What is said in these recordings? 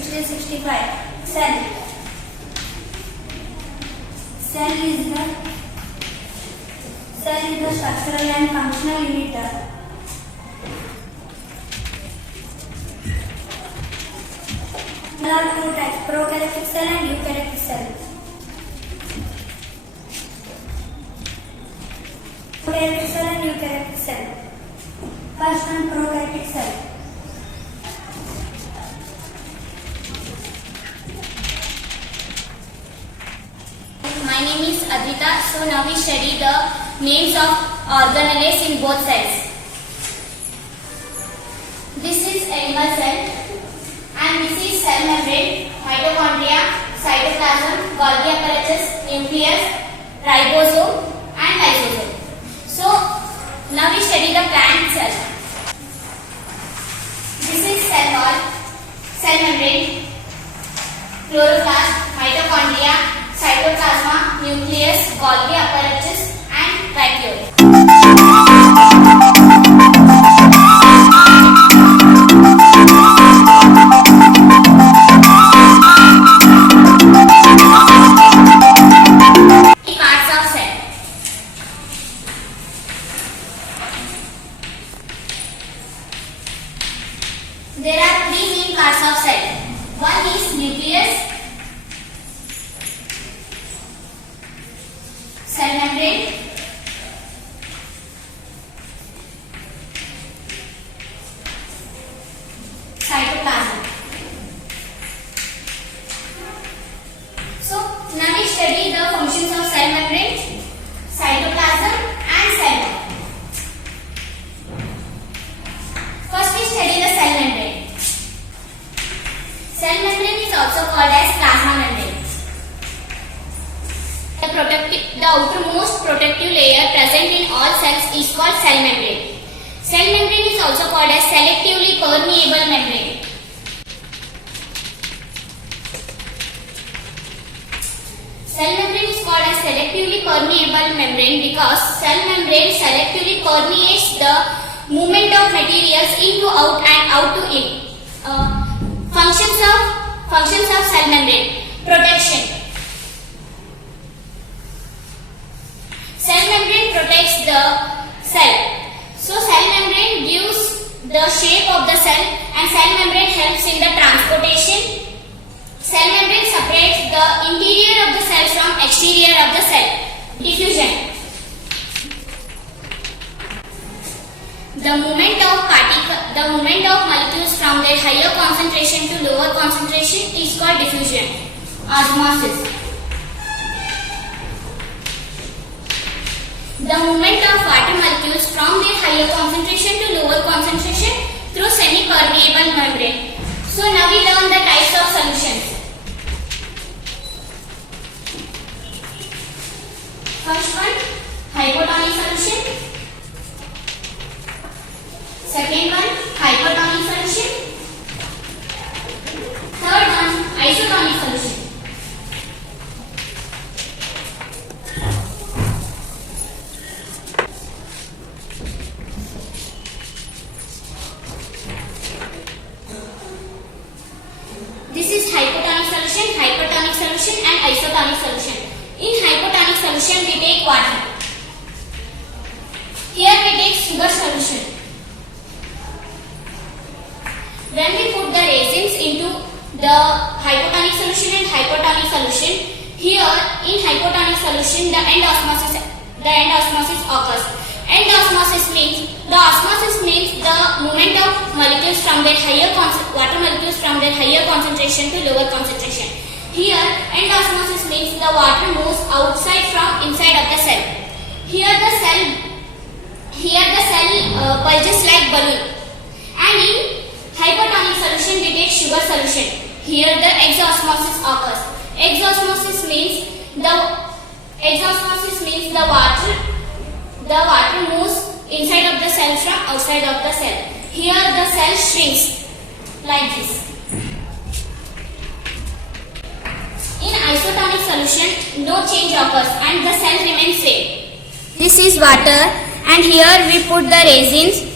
1665. Cell. Cell is the structural and functional unit. There are two types: prokaryotic cell and eukaryotic cell. Prokaryotic cell and eukaryotic cell. First one, prokaryotic cell. My name is Adita. So now we study the names of organelles in both cells. This is animal cell and this is cell membrane, mitochondria, cytoplasm, Golgi apparatus, nucleus, ribosome and lysosome. So now we study the plant cell. This is cell wall, cell membrane, chloroplast, mitochondria, cytoplasma, nucleus, Golgi apparatus and vacuole. Parts of cell. There are three main parts of cell. One is nucleus, cell membrane, cytoplasm. So now we study the functions of cell membrane, cytoplasm and cell wall. First we study the cell membrane. Cell membrane is also called as plasma membrane. The outermost protective layer present in all cells is called cell membrane. Cell membrane is also called as selectively permeable membrane. Cell membrane is called as selectively permeable membrane because cell membrane selectively permeates the movement of materials into out and out to in. Functions of cell membrane. Protection. Cell membrane protects the cell. So cell membrane gives the shape of the cell and cell membrane helps in the transportation. Cell membrane separates the interior of the cell from exterior of the cell. Diffusion. The movement of molecules from their higher concentration to lower concentration is called diffusion. Osmosis. The movement of water molecules from their higher concentration to lower concentration through semi-permeable membrane. So now we learn the types of solutions. First one, hypotonic solution. Second one, hypertonic solution. Third one, isotonic solution. This is hypotonic solution, hypertonic solution and isotonic solution. In hypotonic solution we take water. Here we take sugar solution. When we put the resins into the hypotonic solution and hypertonic solution, here in hypotonic solution the end osmosis occurs. End osmosis means the movement of molecules from their water molecules from their higher concentration to lower concentration. Here end osmosis means the water moves outside from inside of the cell. Here the cell pulses like balloon. And in hypertonic solution we take sugar solution. Here the exosmosis occurs. Exosmosis means the water moves inside of the cell from outside of the cell. Here the cell shrinks like this. In isotonic solution no change occurs and the cell remains same. This is water and here we put the resins.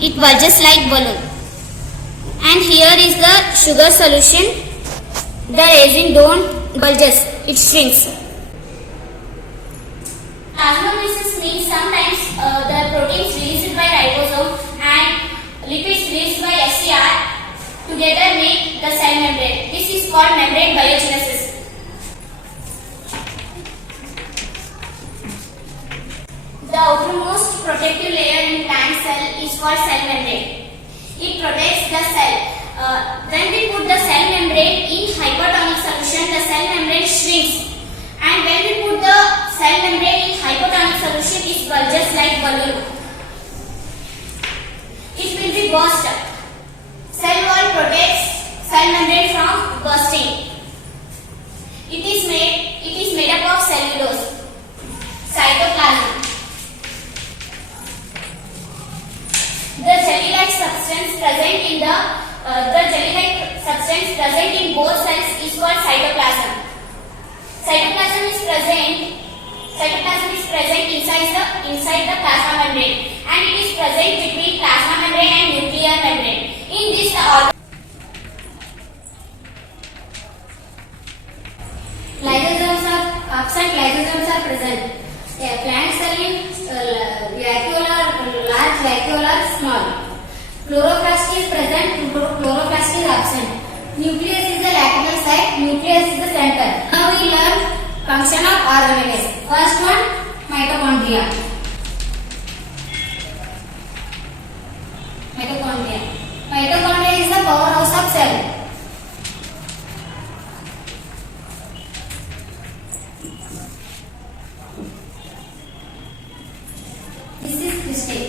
It bulges like balloon. And here is the sugar solution, the resin don't bulges, it shrinks. Plasmapheresis means sometimes the proteins released by ribosome and lipids released by SCR together make the cell membrane. This is called membrane biogenesis. The outermost protective layer in plant cell is called cell membrane. It protects the cell. When we put the cell membrane in hypertonic solution, the cell membrane shrinks. And when we put the cell membrane in hypotonic solution, it bulges like balloon. It will be burst. Cell wall protects cell membrane from bursting. It is made up of cellulose. Cytoplasm. The jelly-like substance present in both cells is called cytoplasm. Cytoplasm is present inside the plasma membrane, and it is present between plasma membrane and nuclear membrane. In this, lysosomes are absent. Lysosomes are present. Plant cell in large, vacuolar, small. Chloroplast is present. Chloroplast is absent. Nucleus is the lateral side. Nucleus is the center. Now we learn function of organelles. First one, mitochondria. Mitochondria is the powerhouse of cell. This is cristae.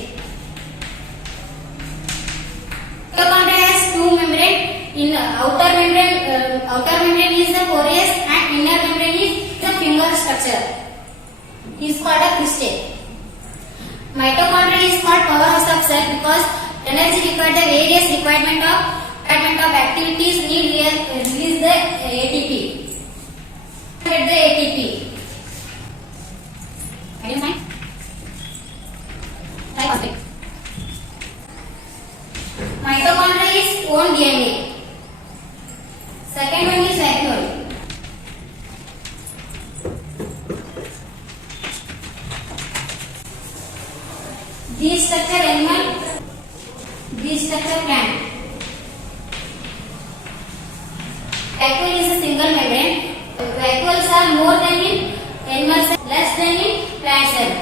Mitochondria has two membranes. In outer membrane is the porous and inner membrane is the finger structure. Is called a cristae. Mitochondria is called powerhouse of cell because energy required, the various requirement of activities need release the ATP. Get the ATP. Are you fine? Like mitochondria is own DNA. Second one is vacuole. This structure animal, this structure plant. Vacuole is a single membrane. Vacuoles are more than in animal cell, less than in plant cell.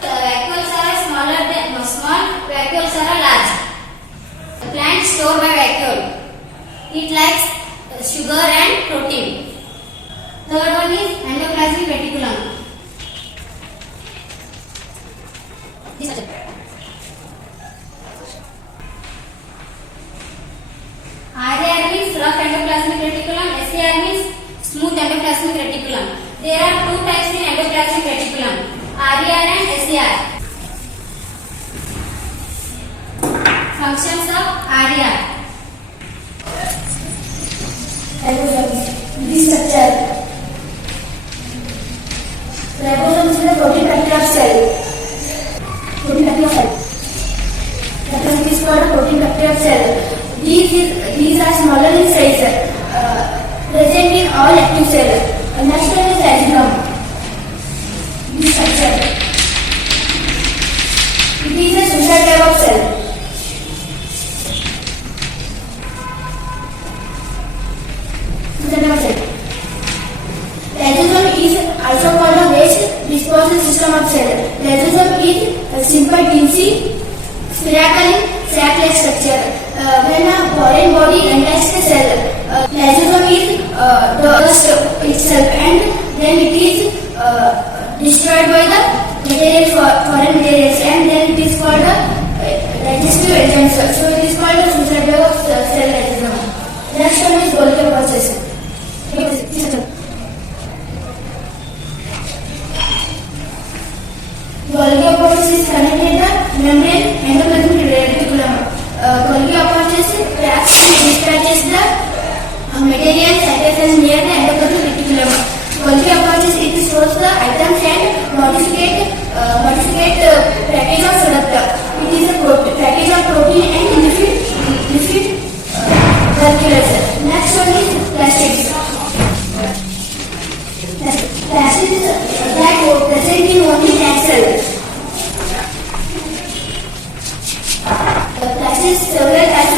Vacuoles are smaller than small. Vacuoles are large. The plant stored by vacuole. It lacks sugar and protein. Third one is endoplasmic reticulum. RAR means rough endoplasmic reticulum. SAR means smooth endoplasmic reticulum. There are two types in endoplasmic reticulum, RAR and SAR. Functions of RAR. This structure. Ribosome is the protein factory of cell. That is called a protein factory of cell. These are smaller in size, present in all active cells. Next one is rhizome. This structure. It is a social type of cell. Rhizome is also called a waste disposal system of cell. Rhizome is a simple teensy spherical sac-like structure. When a foreign body enters the cell, rhizome is dust itself and then it is destroyed by the foreign materials, and then it is called a digestive agent. So it is called a suicide of cell rhizome. Next one is Golgi process. Golgi process is connected the membrane endoplasmic reticulum. Golgi process traps and dispatches the material surfaces near the endoplasmic reticulum. Golgi process it stores the items and modificate package of product. It is a package of protein and lipid Gases that were present in only plant cell. Gases several types